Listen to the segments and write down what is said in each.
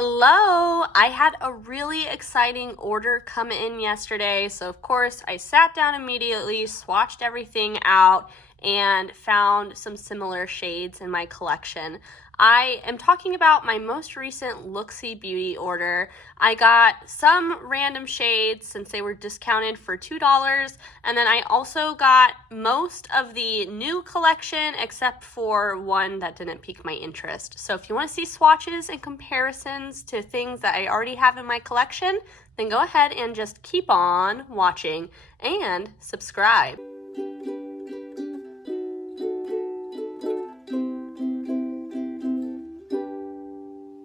Hello! I had a really exciting order come in yesterday, so of course I sat down immediately, swatched everything out, and found some similar shades in my collection. I am talking about my most recent Looxi beauty order. I got some random shades since they were discounted for $2, and then I also got most of the new collection except for one that didn't pique my interest. So if you want to see swatches and comparisons to things that I already have in my collection, then go ahead and just keep on watching and subscribe.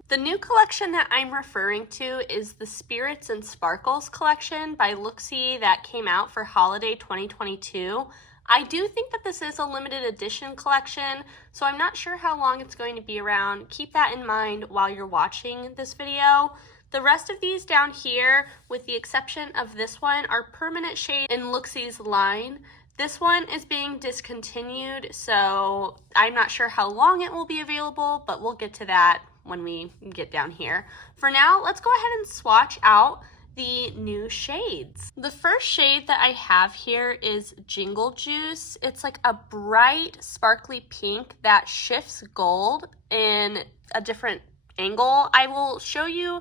The new collection that I'm referring to is the Spirits and Sparkles collection by Looxi that came out for holiday 2022. I do think that this is a limited edition collection, so I'm not sure how long it's going to be around. Keep that in mind while you're watching this video. The rest of these down here, with the exception of this one, are permanent shades in Looxi's line. This one is being discontinued, so I'm not sure how long it will be available, but we'll get to that when we get down here. For now, let's go ahead and swatch out the new shades. The first shade that I have here is Jingle Juice. It's like a bright, sparkly pink that shifts gold in a different angle. I will show you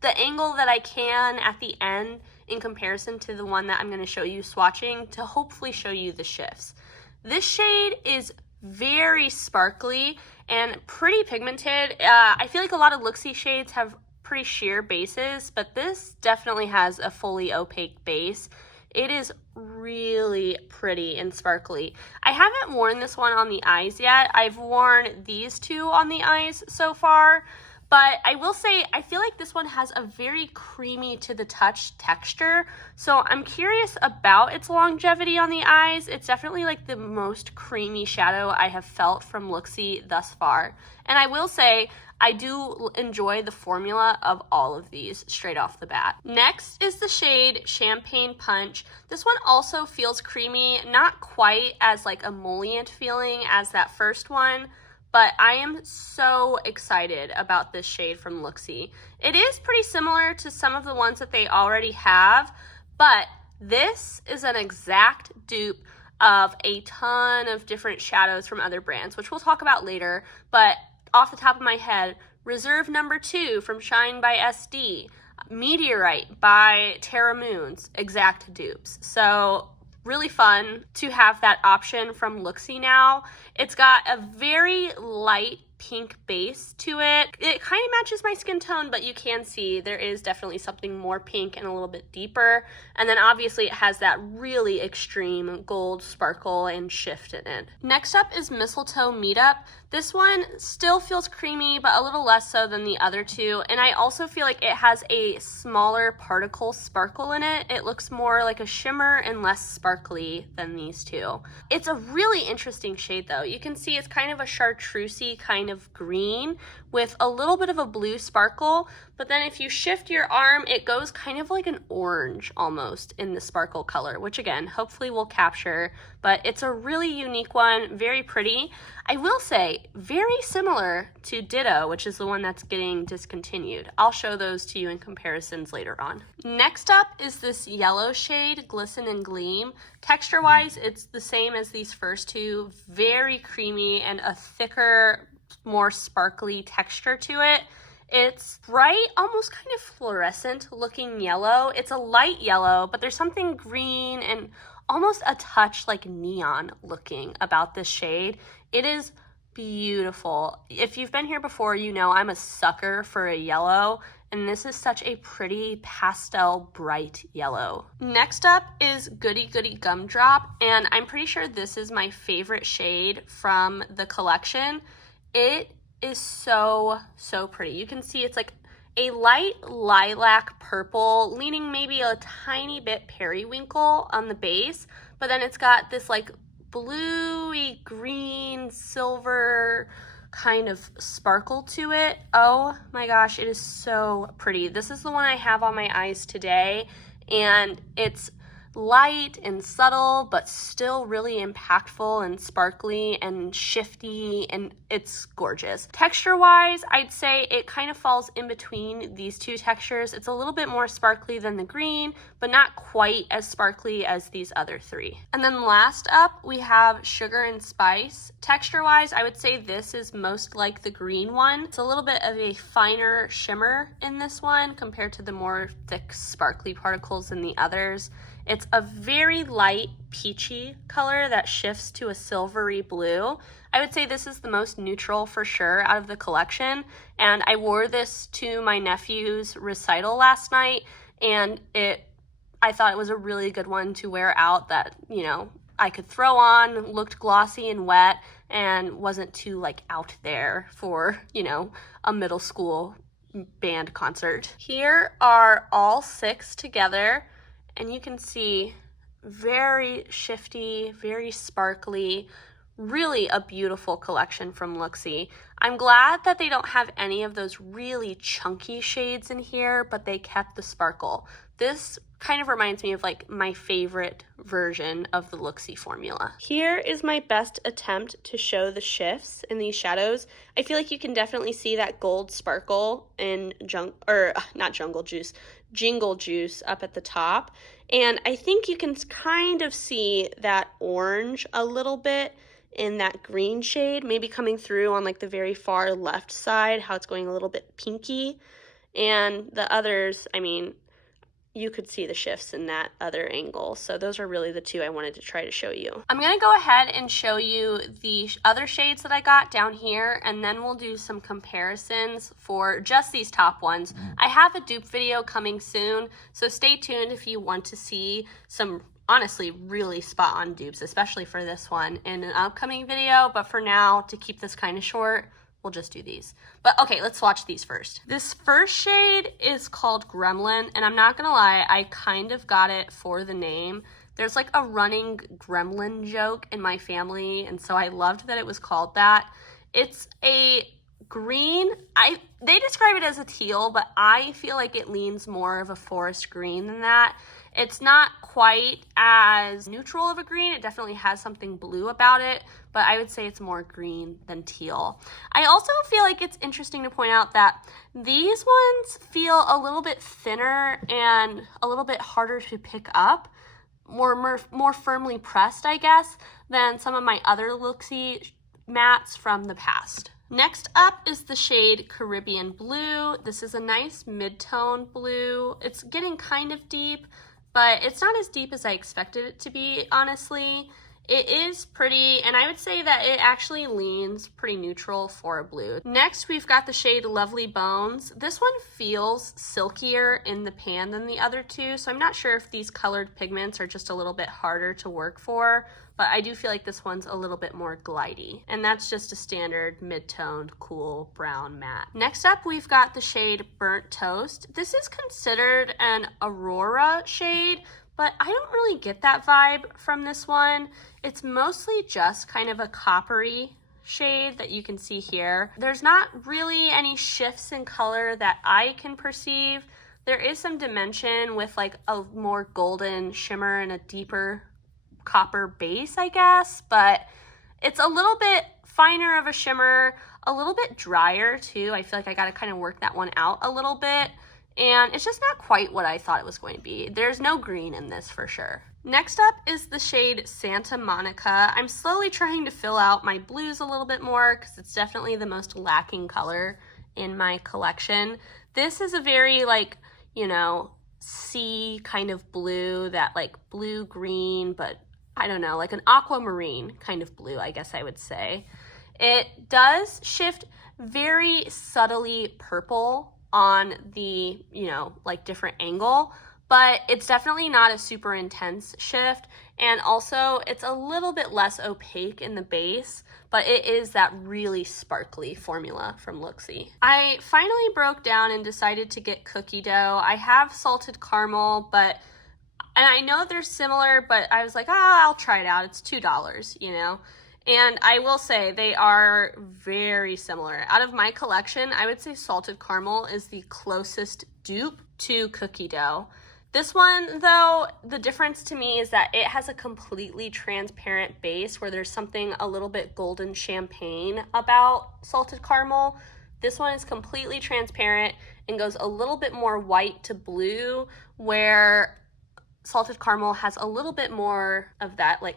the angle that I can at the end in comparison to the one that I'm going to show you swatching to hopefully show you the shifts. This shade is very sparkly and pretty pigmented. I feel like a lot of Looxi shades have pretty sheer bases, but this definitely has a fully opaque base. It is really pretty and sparkly. I haven't worn this one on the eyes yet. I've worn these two on the eyes so far, but I will say I feel like this one has a very creamy to the touch texture, so I'm curious about its longevity on the eyes. It's definitely like the most creamy shadow I have felt from Looxi thus far. And I will say I do enjoy the formula of all of these straight off the bat. Next is the shade Champagne Punch. This one also feels creamy, not quite as like emollient feeling as that first one, but I am so excited about this shade from Looxi. It is pretty similar to some of the ones that they already have, but this is an exact dupe of a ton of different shadows from other brands, which we'll talk about later. But off the top of my head, Reserve Number 2 from Shine by SD, Meteorite by Terra Moons, exact dupes. So really fun to have that option from Looxi now. It's got a very light pink base to it. It kind of matches my skin tone, but you can see there is definitely something more pink and a little bit deeper. And then obviously it has that really extreme gold sparkle and shift in it. Next up is Mistletoe Meetup. This one still feels creamy, but a little less so than the other two. And I also feel like it has a smaller particle sparkle in it. It looks more like a shimmer and less sparkly than these two. It's a really interesting shade though. You can see it's kind of a chartreusey kind of green with a little bit of a blue sparkle, but then if you shift your arm, it goes kind of like an orange almost in the sparkle color, which again, hopefully we'll capture, but it's a really unique one, very pretty. I will say, very similar to Ditto, which is the one that's getting discontinued. I'll show those to you in comparisons later on. Next up is this yellow shade, Glisten and Gleam. Texture-wise, it's the same as these first two, very creamy and a thicker, more sparkly texture to it. It's bright, almost kind of fluorescent looking yellow. It's a light yellow, but there's something green and almost a touch like neon looking about this shade. It is beautiful. If you've been here before, you know I'm a sucker for a yellow, and this is such a pretty pastel bright yellow. Next up is Goody Goody Gumdrop, and I'm pretty sure this is my favorite shade from the collection. It is so pretty. You can see it's like a light lilac purple, leaning maybe a tiny bit periwinkle on the base, but then it's got this like bluey green silver kind of sparkle to it. Oh my gosh, it is so pretty. This is the one I have on my eyes today, and it's light and subtle, but still really impactful and sparkly and shifty, and it's gorgeous. Texture-wise, I'd say it kind of falls in between these two textures. It's a little bit more sparkly than the green, but not quite as sparkly as these other three. And then last up, we have Sugar and Spice. Texture-wise, I would say this is most like the green one. It's a little bit of a finer shimmer in this one compared to the more thick, sparkly particles in the others. It's a very light peachy color that shifts to a silvery blue. I would say this is the most neutral for sure out of the collection, and I wore this to my nephew's recital last night, and I thought it was a really good one to wear out that, you know, I could throw on, looked glossy and wet, and wasn't too like out there for, you know, a middle school band concert. Here are all 6 together, and you can see very shifty, very sparkly, really a beautiful collection from Looxi. I'm glad that they don't have any of those really chunky shades in here, but they kept the sparkle. This kind of reminds me of like my favorite version of the Looxi formula. Here is my best attempt to show the shifts in these shadows. I feel like you can definitely see that gold sparkle in Jingle Juice up at the top. And I think you can kind of see that orange a little bit in that green shade, maybe coming through on like the very far left side, how it's going a little bit pinky. And the others, I mean, you could see the shifts in that other angle. So those are really the 2 I wanted to try to show you. I'm gonna go ahead and show you the other shades that I got down here, and then we'll do some comparisons for just these top ones. I have a dupe video coming soon, so stay tuned if you want to see some honestly really spot on dupes, especially for this one in an upcoming video. But for now, to keep this kind of short, we'll just do these. But okay, let's swatch these first. This first shade is called Gremlin, and I'm not gonna lie, I kind of got it for the name. There's like a running Gremlin joke in my family, and so I loved that it was called that. It's a green, they describe it as a teal, but I feel like it leans more of a forest green than that. It's not quite as neutral of a green. It definitely has something blue about it, but I would say it's more green than teal. I also feel like it's interesting to point out that these ones feel a little bit thinner and a little bit harder to pick up, more firmly pressed, I guess, than some of my other Looxi mattes from the past. Next up is the shade Caribbean Blue. This is a nice mid-tone blue. It's getting kind of deep, but it's not as deep as I expected it to be, honestly. It is pretty, and I would say that it actually leans pretty neutral for a blue. Next, we've got the shade Lovely Bones. This one feels silkier in the pan than the other 2, so I'm not sure if these colored pigments are just a little bit harder to work for, but I do feel like this one's a little bit more glidey. And that's just a standard mid-toned, cool brown matte. Next up, we've got the shade Burnt Toast. This is considered an Aurora shade, but I don't really get that vibe from this one. It's mostly just kind of a coppery shade that you can see here. There's not really any shifts in color that I can perceive. There is some dimension with like a more golden shimmer and a deeper copper base, I guess, but it's a little bit finer of a shimmer, a little bit drier too. I feel like I got to kind of work that one out a little bit. And it's just not quite what I thought it was going to be. There's no green in this for sure. Next up is the shade Santa Monica. I'm slowly trying to fill out my blues a little bit more because it's definitely the most lacking color in my collection. This is a very like, you know, sea kind of blue, that like blue-green, but I don't know, like an aquamarine kind of blue, I guess I would say. It does shift very subtly purple on the, you know, like different angle, but it's definitely not a super intense shift. And also it's a little bit less opaque in the base, but it is that really sparkly formula from Looxi. I finally broke down and decided to get cookie dough. I have salted caramel, and I know they're similar, but I was like, I'll try it out. It's $2, you know? And I will say they are very similar. Out of my collection, I would say salted caramel is the closest dupe to cookie dough. This one, though, the difference to me is that it has a completely transparent base where there's something a little bit golden champagne about salted caramel. This one is completely transparent and goes a little bit more white to blue, where salted caramel has a little bit more of that like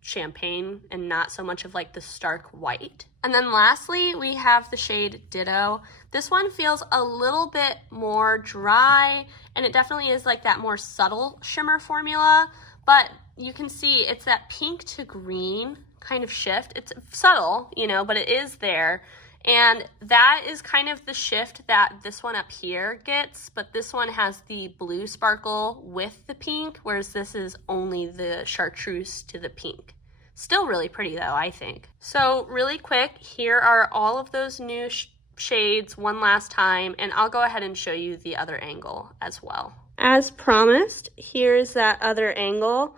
champagne and not so much of like the stark white. And then lastly, we have the shade Ditto. This one feels a little bit more dry, and it definitely is like that more subtle shimmer formula, but you can see it's that pink to green kind of shift. It's subtle, you know, but it is there. And that is kind of the shift that this one up here gets, but this one has the blue sparkle with the pink, whereas this is only the chartreuse to the pink. Still really pretty though, I think. So really quick, here are all of those new shades one last time, and I'll go ahead and show you the other angle as well. As promised, here's that other angle.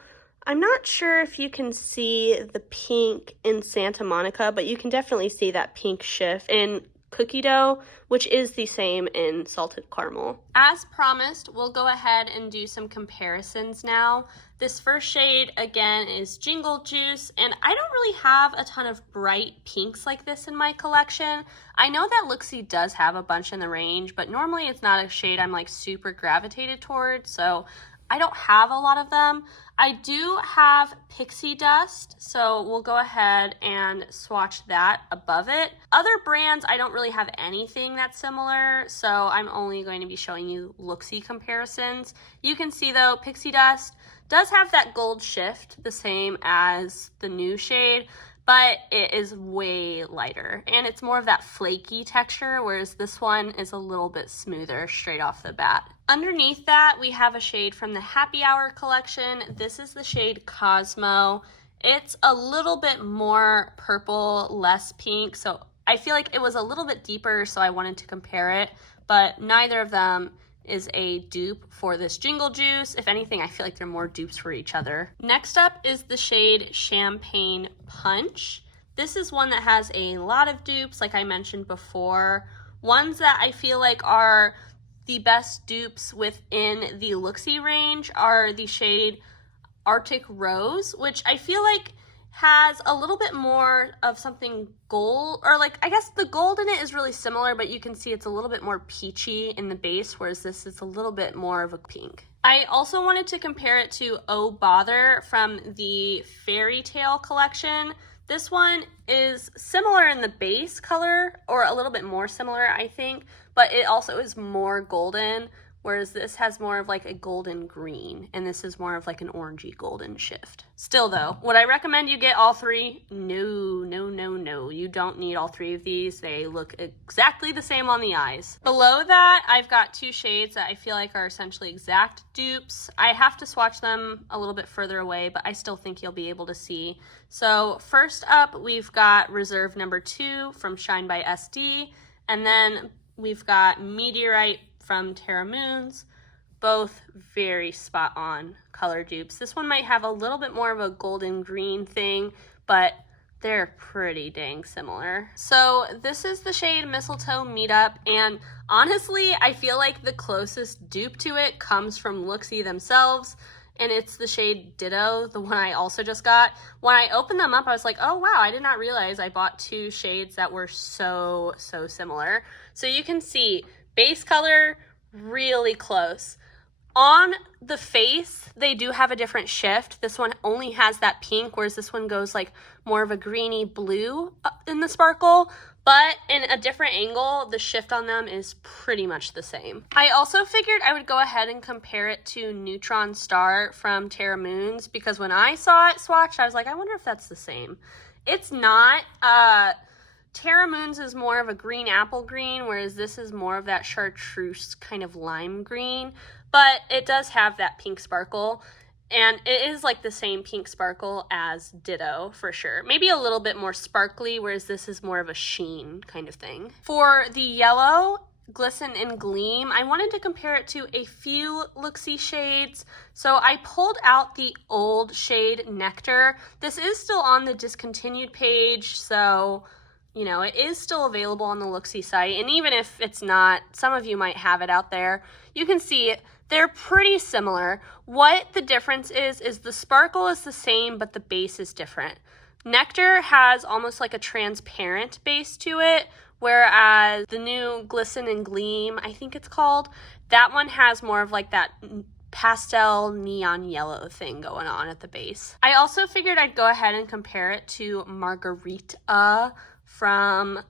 I'm not sure if you can see the pink in Santa Monica, but you can definitely see that pink shift in Cookie Dough, which is the same in Salted Caramel. As promised, we'll go ahead and do some comparisons now. This first shade, again, is Jingle Juice, and I don't really have a ton of bright pinks like this in my collection. I know that Looxi does have a bunch in the range, but normally it's not a shade I'm like super gravitated towards, so I don't have a lot of them. I do have Pixie Dust, so we'll go ahead and swatch that above it. Other brands, I don't really have anything that's similar, so I'm only going to be showing you Looxi comparisons. You can see though, Pixie Dust does have that gold shift, the same as the new shade, but it is way lighter, and it's more of that flaky texture, whereas this one is a little bit smoother straight off the bat. Underneath that, we have a shade from the Happy Hour collection. This is the shade Cosmo. It's a little bit more purple, less pink, so I feel like it was a little bit deeper, so I wanted to compare it, but neither of them is a dupe for this Jingle Juice. If anything, I feel like they're more dupes for each other. Next up is the shade Champagne Punch. This is one that has a lot of dupes, like I mentioned before. Ones that I feel like are the best dupes within the Looxi range are the shade Arctic Rose, which I feel like has a little bit more of something gold, or like, I guess the gold in it is really similar, but you can see it's a little bit more peachy in the base, whereas this is a little bit more of a pink. I also wanted to compare it to Oh Bother from the Fairy Tale collection. This one is similar in the base color, or a little bit more similar, I think, but it also is more golden, whereas this has more of like a golden green, and this is more of like an orangey golden shift. Still though, would I recommend you get all three? No, no, no, no. You don't need all three of these. They look exactly the same on the eyes. Below that, I've got two shades that I feel like are essentially exact dupes. I have to swatch them a little bit further away, but I still think you'll be able to see. So first up, we've got Reserve number 2 from Shine by SD, and then we've got Meteorite from Terra Moons, both very spot on color dupes. This one might have a little bit more of a golden green thing, but they're pretty dang similar. So this is the shade Mistletoe Meetup, and honestly, I feel like the closest dupe to it comes from Looxi themselves, and it's the shade Ditto, the one I also just got. When I opened them up, I was like, oh wow, I did not realize I bought two shades that were so similar. So you can see base color, really close. On the face, they do have a different shift. This one only has that pink, whereas this one goes like more of a greeny blue in the sparkle. But in a different angle, the shift on them is pretty much the same. I also figured I would go ahead and compare it to Neutron Star from Terra Moons, because when I saw it swatched, I was like, I wonder if that's the same. It's not. Terra Moons is more of a green apple green, whereas this is more of that chartreuse kind of lime green, but it does have that pink sparkle, and it is like the same pink sparkle as Ditto for sure. Maybe a little bit more sparkly, whereas this is more of a sheen kind of thing. For the yellow, Glisten and Gleam, I wanted to compare it to a few Looxi shades, so I pulled out the old shade Nectar. This is still on the discontinued page, so you know, it is still available on the Looxi site, and even if it's not, some of you might have it out there. You can see they're pretty similar. What the difference is the sparkle is the same, but the base is different. Nectar has almost like a transparent base to it, whereas the new Glisten and Gleam, I think it's called, that one has more of like that pastel neon yellow thing going on at the base. I also figured I'd go ahead and compare it to Margarita from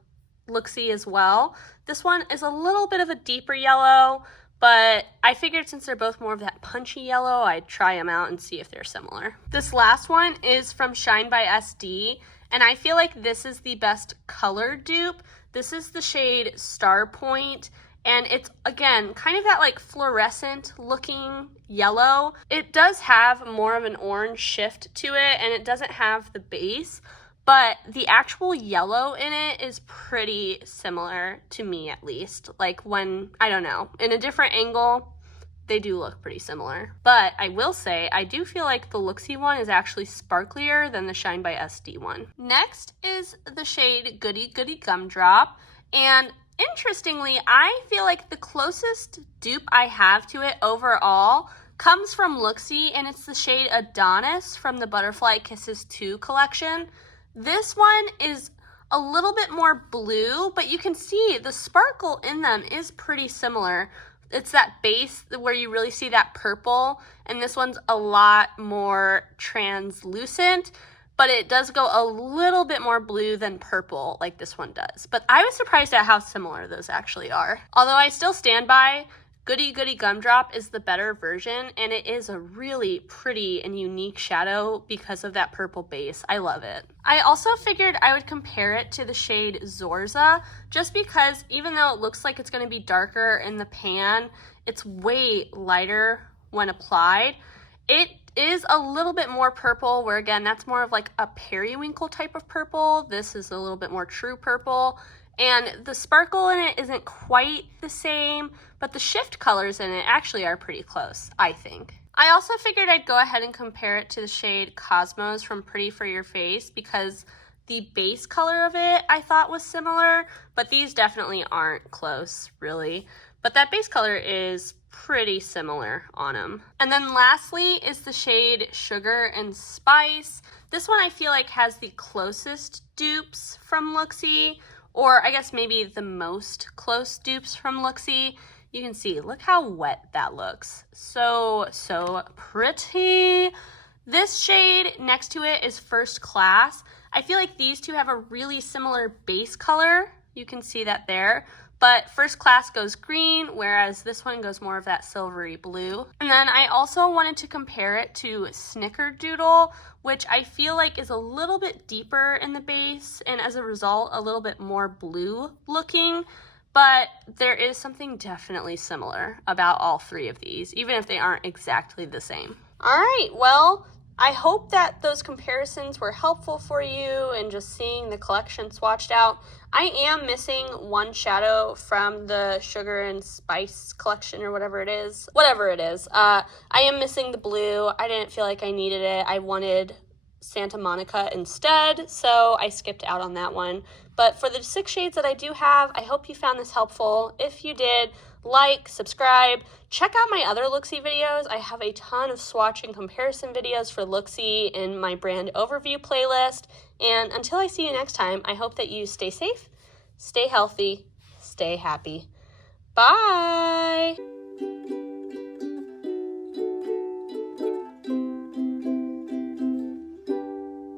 Looxi as well. This one is a little bit of a deeper yellow, but I figured since they're both more of that punchy yellow, I'd try them out and see if they're similar. This last one is from Shine by SD, and I feel like this is the best color dupe. This is the shade Star Point, and it's, again, kind of that like fluorescent looking yellow. It does have more of an orange shift to it, and it doesn't have the base, but the actual yellow in it is pretty similar to me, at least. Like when, I don't know, in a different angle, they do look pretty similar. But I will say, I do feel like the Looxi one is actually sparklier than the Shine by SD one. Next is the shade Goody Goody Gumdrop, and interestingly, I feel like the closest dupe I have to it overall comes from Looxi, and it's the shade Adonis from the Butterfly Kisses 2 collection. This one is a little bit more blue, but you can see the sparkle in them is pretty similar. It's that base where you really see that purple, and this one's a lot more translucent, but it does go a little bit more blue than purple like this one does. But I was surprised at how similar those actually are. Although I still stand by Goody Goody Gumdrop is the better version, and it is a really pretty and unique shadow because of that purple base. I love it. I also figured I would compare it to the shade Zorza, just because even though it looks like it's going to be darker in the pan, it's way lighter when applied. It is a little bit more purple, where again, that's more of like a periwinkle type of purple. This is a little bit more true purple. And the sparkle in it isn't quite the same, but the shift colors in it actually are pretty close, I think. I also figured I'd go ahead and compare it to the shade Cosmos from Pretty for Your Face, because the base color of it I thought was similar, but these definitely aren't close, really. But that base color is pretty similar on them. And then lastly is the shade Sugar and Spice. This one I feel like has the closest dupes from Looxi, or I guess maybe the most close dupes from Looxi. You can see, look how wet that looks. So pretty. This shade next to it is First Class. I feel like these two have a really similar base color. You can see that there. But First Class goes green, whereas this one goes more of that silvery blue. And then I also wanted to compare it to Snickerdoodle, which I feel like is a little bit deeper in the base, and as a result, a little bit more blue looking. But there is something definitely similar about all three of these, even if they aren't exactly the same. All right, well, I hope that those comparisons were helpful for you and just seeing the collection swatched out. I am missing one shadow from the Sugar and Spice collection, or whatever it is. I am missing the blue. I didn't feel like I needed it. I wanted Santa Monica instead, so I skipped out on that one. But for the 6 shades that I do have, I hope you found this helpful. If you did, like, subscribe, check out my other Looxi videos. I have a ton of swatch and comparison videos for Looxi in my brand overview playlist. And until I see you next time, I hope that you stay safe, stay healthy, stay happy. Bye!